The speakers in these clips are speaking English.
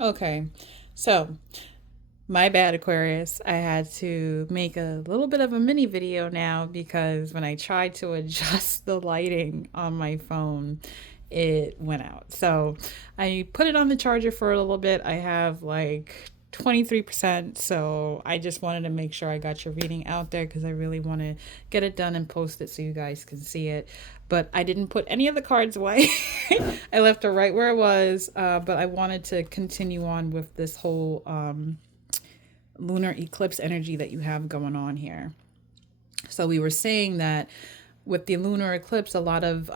Okay, so my bad, Aquarius. I had to make a little bit of a mini video now because when I tried to adjust the lighting on my phone, it went out. So I put it on the charger for a little bit. I have like 23%. So I just wanted to make sure I got your reading out there because I really want to get it done and post it so you guys can see it. But I didn't put any of the cards away. I left it right where it was. But I wanted to continue on with this whole lunar eclipse energy that you have going on here. So we were saying that with the lunar eclipse, a lot of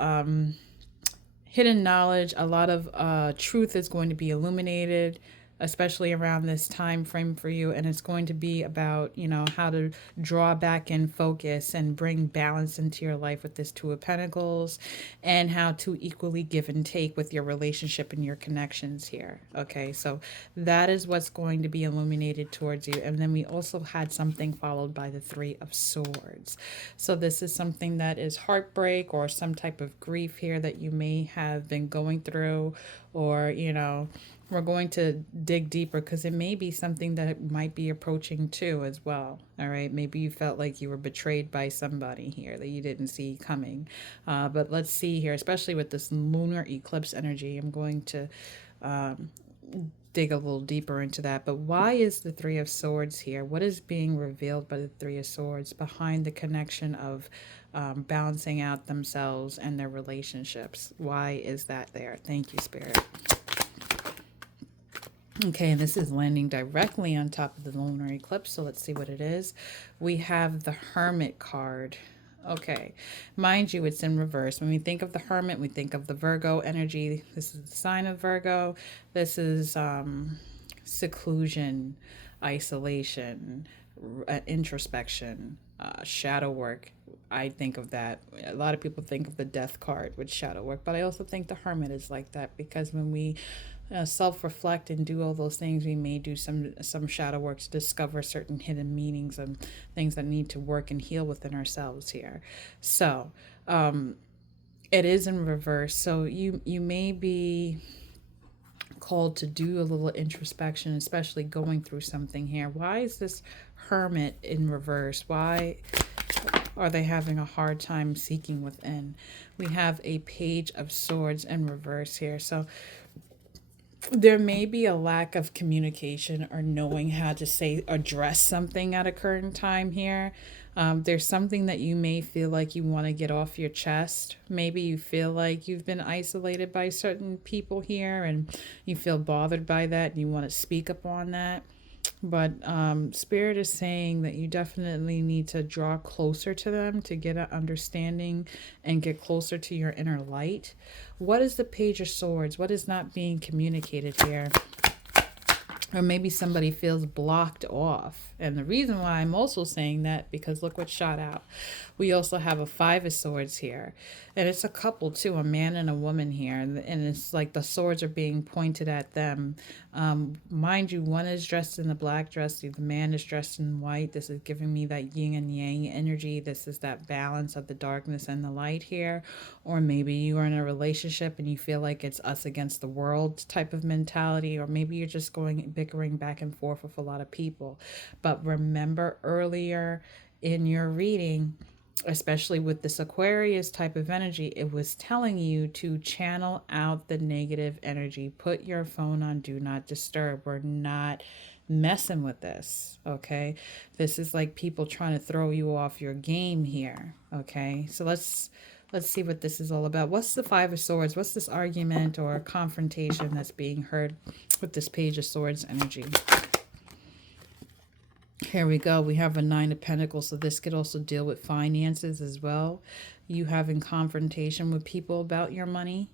hidden knowledge, a lot of truth is going to be illuminated, especially around this time frame for you. And it's going to be about, how to draw back in focus and bring balance into your life with this Two of Pentacles, and how to equally give and take with your relationship and your connections here. Okay, so that is what's going to be illuminated towards you. And then we also had something followed by the Three of Swords. So this is something that is heartbreak or some type of grief here that you may have been going through, or, we're going to dig deeper because it may be something that might be approaching too as well. All right, maybe you felt like you were betrayed by somebody here that you didn't see coming. But let's see here, especially with this lunar eclipse energy. I'm going to dig a little deeper into that. But why is the Three of Swords here? What is being revealed by the Three of Swords behind the connection of balancing out themselves and their relationships? Why is that there? Thank you, Spirit. Okay, and this is landing directly on top of the lunar eclipse, so let's see what it is. We have the Hermit card. Okay, mind you, it's in reverse. When we think of the Hermit, we think of the Virgo energy. This is the sign of Virgo. This is seclusion, isolation, introspection, shadow work. I think of that. A lot of people think of the Death card with shadow work, but I also think the Hermit is like that, because when we self-reflect and do all those things, we may do some shadow work to discover certain hidden meanings and things that need to work and heal within ourselves here. So it is in reverse, so you may be called to do a little introspection, especially going through something here. Why is this Hermit in reverse? Why are they having a hard time seeking within? We have a Page of Swords in reverse here. So there may be a lack of communication or knowing how to address something at a current time here. There's something that you may feel like you want to get off your chest. Maybe you feel like you've been isolated by certain people here and you feel bothered by that and you want to speak up on that. But Spirit is saying that you definitely need to draw closer to them to get an understanding and get closer to your inner light. What is the Page of Swords? What is not being communicated here? Or maybe somebody feels blocked off. And the reason why I'm also saying that, because look what shot out. We also have a Five of Swords here. And it's a couple too, a man and a woman here. And it's like the swords are being pointed at them. Mind you, one is dressed in a black dress. The man is dressed in white. This is giving me that yin and yang energy. This is that balance of the darkness and the light here. Or maybe you are in a relationship and you feel like it's us against the world type of mentality. Or maybe you're just going bickering back and forth with a lot of people. But remember earlier in your reading, especially with this Aquarius type of energy, it was telling you to channel out the negative energy. Put your phone on do not disturb. We're not messing with this, okay? This is like people trying to throw you off your game here, okay? So let's see what this is all about. What's the Five of Swords? What's this argument or confrontation that's being heard with this Page of Swords energy? Here we go. We have a Nine of Pentacles, so this could also deal with finances as well. You having confrontation with people about your money,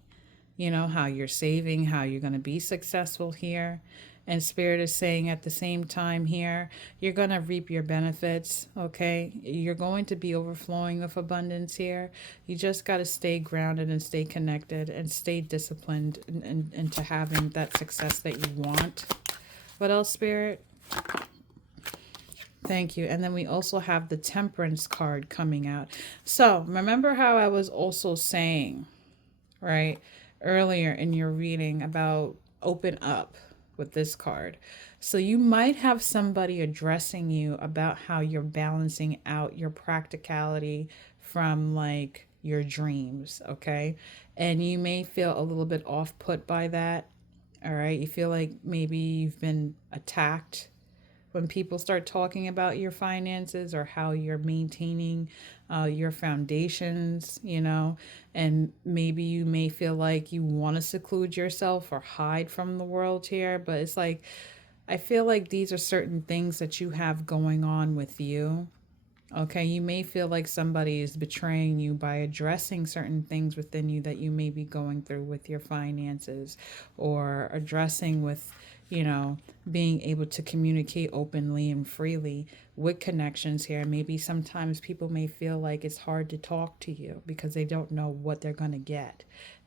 how you're saving, how you're going to be successful here. And Spirit is saying at the same time here, you're going to reap your benefits, okay? You're going to be overflowing with abundance here. You just got to stay grounded and stay connected and stay disciplined into having that success that you want. What else, Spirit? Thank you. And then we also have the Temperance card coming out. So remember how I was also saying, right, earlier in your reading about open up with this card. So you might have somebody addressing you about how you're balancing out your practicality from like your dreams, okay? And you may feel a little bit off put by that. All right. You feel like maybe you've been attacked when people start talking about your finances or how you're maintaining your foundations, and maybe you may feel like you want to seclude yourself or hide from the world here. But it's like, I feel like these are certain things that you have going on with you. Okay, you may feel like somebody is betraying you by addressing certain things within you that you may be going through with your finances, or addressing with, you know, being able to communicate openly and freely with connections here. Maybe sometimes people may feel like it's hard to talk to you because they don't know what they're going to get.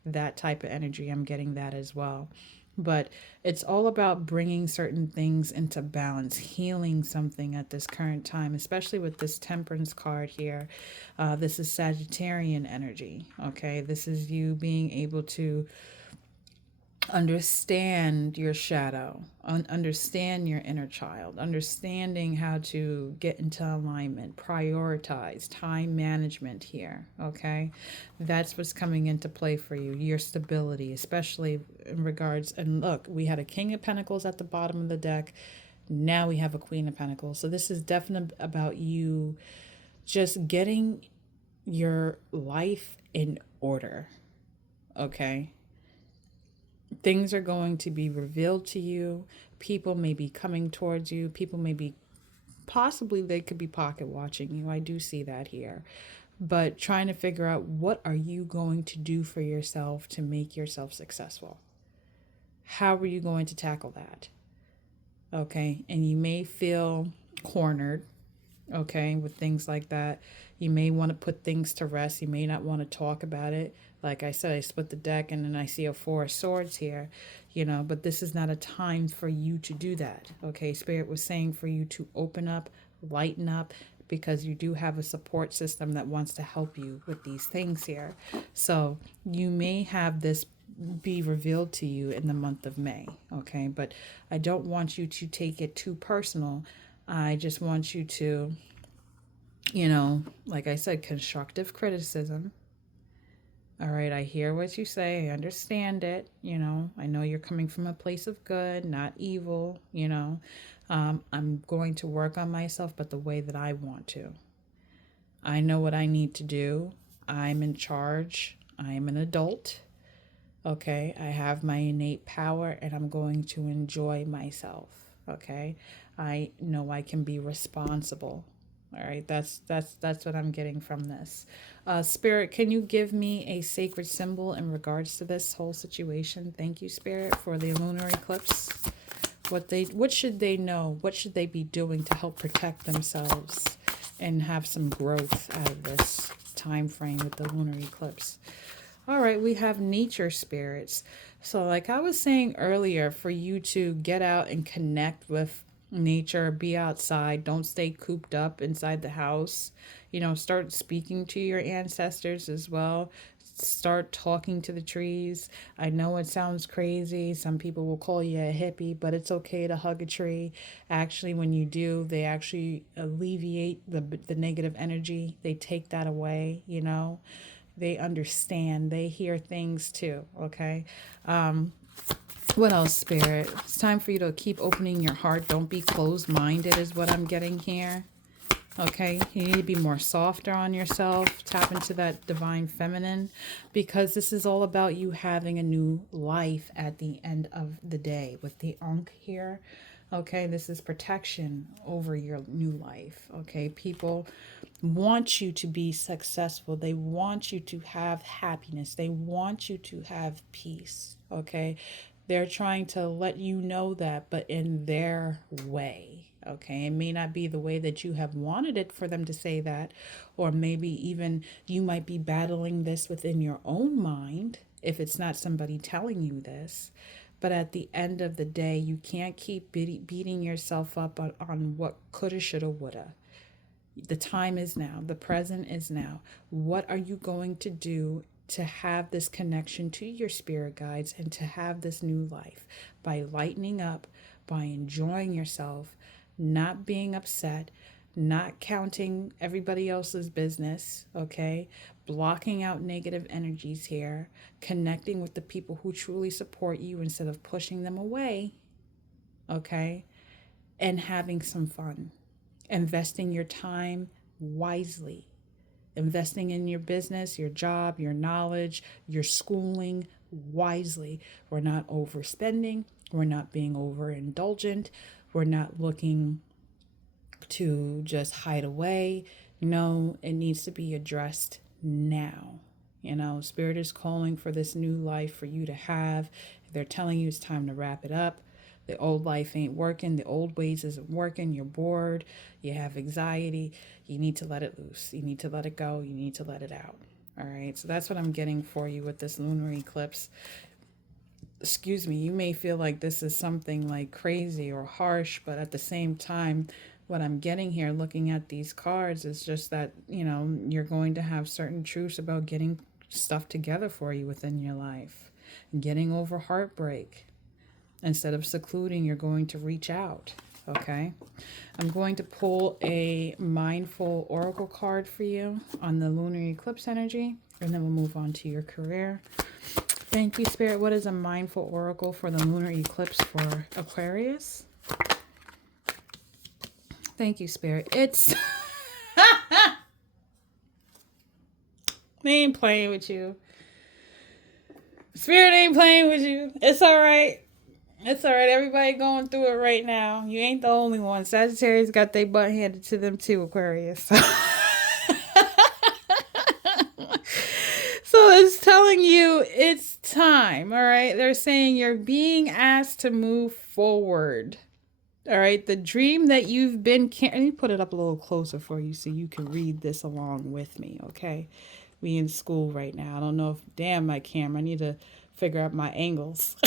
That type of energy, I'm getting that as well. But it's all about bringing certain things into balance, healing something at this current time, especially with this temperance card here. This is Sagittarian energy. Okay. This is you being able to understand your shadow, understand your inner child, understanding how to get into alignment, prioritize time management here. Okay, that's what's coming into play for you, your stability, especially in regards. And look, we had a King of Pentacles at the bottom of the deck, now we have a Queen of Pentacles. So this is definitely about you just getting your life in order. Okay, things are going to be revealed to you. People may be coming towards you. People may be, possibly they could be pocket watching you. I do see that here. But trying to figure out, what are you going to do for yourself to make yourself successful? How are you going to tackle that? Okay. And you may feel cornered, okay, with things like that. You may want to put things to rest. You may not want to talk about it. Like I said, I split the deck and then I see a Four of Swords here, but this is not a time for you to do that. Okay, Spirit was saying for you to open up, lighten up, because you do have a support system that wants to help you with these things here. So you may have this be revealed to you in the month of May. Okay, but I don't want you to take it too personal. I just want you to, like I said, constructive criticism. All right, I hear what you say. I understand it. I know you're coming from a place of good, not evil. I'm going to work on myself, but the way that I want to. I know what I need to do. I'm in charge. I am an adult. Okay, I have my innate power and I'm going to enjoy myself. Okay, I know I can be responsible. All right, that's what I'm getting from this. Spirit, can you give me a sacred symbol in regards to this whole situation? Thank you, Spirit, for the lunar eclipse. What should they know? What should they be doing to help protect themselves and have some growth out of this time frame with the lunar eclipse? All right, we have nature spirits. So like I was saying earlier, for you to get out and connect with nature, be outside, don't stay cooped up inside the house. Start speaking to your ancestors as well. Start talking to the trees. I know it sounds crazy. Some people will call you a hippie, but it's okay to hug a tree. Actually, when you do, they actually alleviate the negative energy. They take that away, They understand. They hear things too, okay? What else, Spirit? It's time for you to keep opening your heart. Don't be closed-minded is what I'm getting here. Okay, you need to be more softer on yourself. Tap into that divine feminine, because this is all about you having a new life at the end of the day with the Ankh here. Okay, this is protection over your new life. Okay, people want you to be successful. They want you to have happiness. They want you to have peace. Okay, they're trying to let you know that, but in their way. Okay, it may not be the way that you have wanted it for them to say that, or maybe even you might be battling this within your own mind if it's not somebody telling you this. But at the end of the day, you can't keep beating yourself up on what coulda, shoulda, woulda. The time is now. The present is now. What are you going to do to have this connection to your spirit guides and to have this new life by lightening up, by enjoying yourself, not being upset, not counting everybody else's business, okay? Blocking out negative energies here, connecting with the people who truly support you instead of pushing them away, okay? And having some fun. Investing your time wisely. Investing in your business, your job, your knowledge, your schooling wisely. We're not overspending. We're not being overindulgent. We're not looking to just hide away. No, it needs to be addressed now. Spirit is calling for this new life for you to have. They're telling you it's time to wrap it up. The old life ain't working. The old ways isn't working. You're bored. You have anxiety. You need to let it loose. You need to let it go. You need to let it out. All right. So that's what I'm getting for you with this lunar eclipse. Excuse me. You may feel like this is something like crazy or harsh, but at the same time, what I'm getting here looking at these cards is just that, you're going to have certain truths about getting stuff together for you within your life, getting over heartbreak. Instead of secluding, you're going to reach out, okay? I'm going to pull a mindful oracle card for you on the lunar eclipse energy, and then we'll move on to your career. Thank you, Spirit. What is a mindful oracle for the lunar eclipse for Aquarius? Thank you, Spirit. It's... They ain't playing with you. Spirit ain't playing with you. It's all right. It's all right. Everybody going through it right now. You ain't the only one. Sagittarius got their butt handed to them too, Aquarius. So it's telling you it's time, all right? They're saying you're being asked to move forward, all right? The dream that you've been... Let me put it up a little closer for you so you can read this along with me, okay? We in school right now. I don't know if... Damn, my camera. I need to figure out my angles.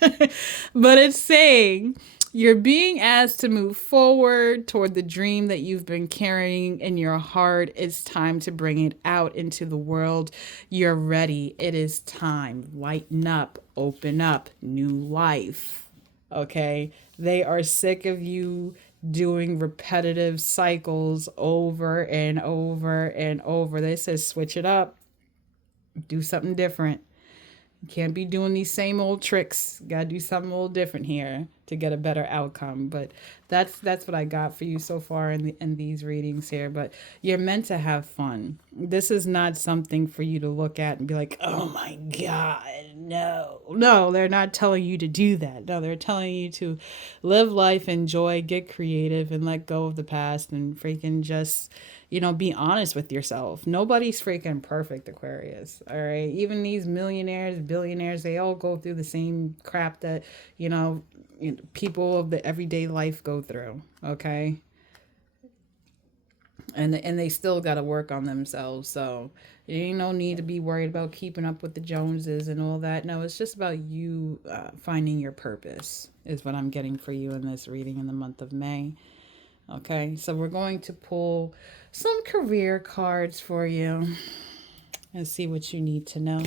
But it's saying you're being asked to move forward toward the dream that you've been carrying in your heart. It's time to bring it out into the world. You're ready. It is time. Lighten up. Open up. New life. Okay? They are sick of you doing repetitive cycles over and over and over. They said switch it up. Do something different. You can't be doing these same old tricks. Got to do something a little different here to get a better outcome. But that's what I got for you so far in these readings here. But you're meant to have fun. This is not something for you to look at and be like, oh my God, no. No, they're not telling you to do that. No, they're telling you to live life, enjoy, get creative, and let go of the past and freaking just... be honest with yourself. Nobody's freaking perfect, Aquarius. All right. Even these millionaires, billionaires, they all go through the same crap that, people of the everyday life go through. Okay. And they still got to work on themselves. So there ain't no need to be worried about keeping up with the Joneses and all that. No, it's just about you finding your purpose is what I'm getting for you in this reading in the month of May. Okay, so we're going to pull some career cards for you and see what you need to know.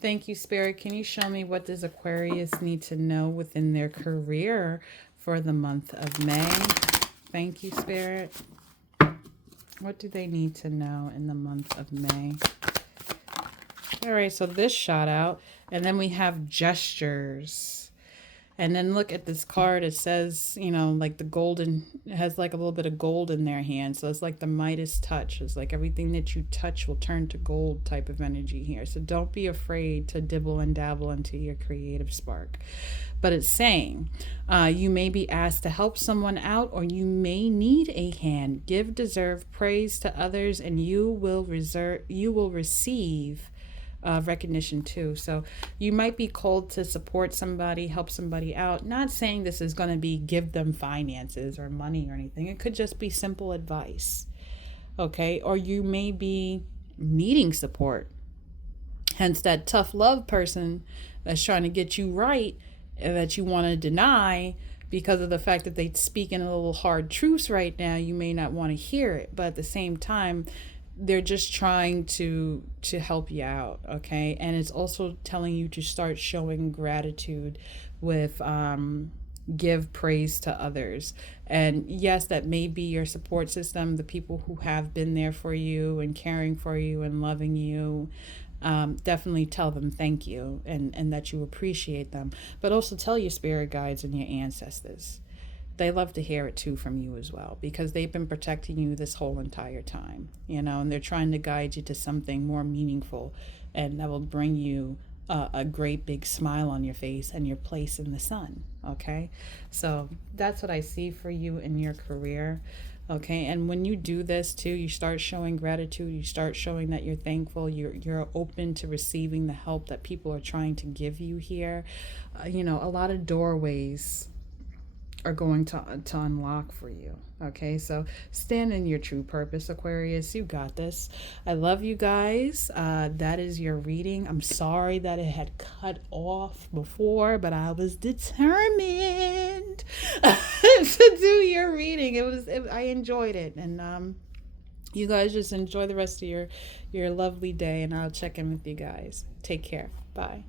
Thank you, Spirit. Can you show me what does Aquarius need to know within their career for the month of May? Thank you, Spirit. What do they need to know in the month of May? All right, so this shot out, and then we have gestures. And then look at this card. It says, like the golden, it has like a little bit of gold in their hand. So it's like the Midas touch. It's like everything that you touch will turn to gold type of energy here. So don't be afraid to dibble and dabble into your creative spark. But it's saying you may be asked to help someone out, or you may need a hand. Give deserved praise to others, and you will receive recognition too. So you might be called to support somebody, help somebody out. Not saying this is going to be give them finances or money or anything. It could just be simple advice. Okay. Or you may be needing support. Hence that tough love person that's trying to get you right and that you want to deny because of the fact that they speak in a little hard truths right now. You may not want to hear it, but at the same time, they're just trying to help you out, okay? And it's also telling you to start showing gratitude with give praise to others. And yes, that may be your support system, the people who have been there for you and caring for you and loving you. Definitely tell them thank you, and that you appreciate them. But also tell your spirit guides and your ancestors. They love to hear it too from you as well, because they've been protecting you this whole entire time, and they're trying to guide you to something more meaningful and that will bring you a great big smile on your face and your place in the sun. Okay, so that's what I see for you in your career. Okay, and when you do this too, you start showing gratitude, you start showing that you're thankful, you're open to receiving the help that people are trying to give you here. A lot of doorways are going to unlock for you. Okay, so stand in your true purpose, Aquarius. You got this. I love you guys. That is your reading. I'm sorry that it had cut off before, but I was determined to do your reading. I enjoyed it, and you guys just enjoy the rest of your lovely day, and I'll check in with you guys. Take care. Bye.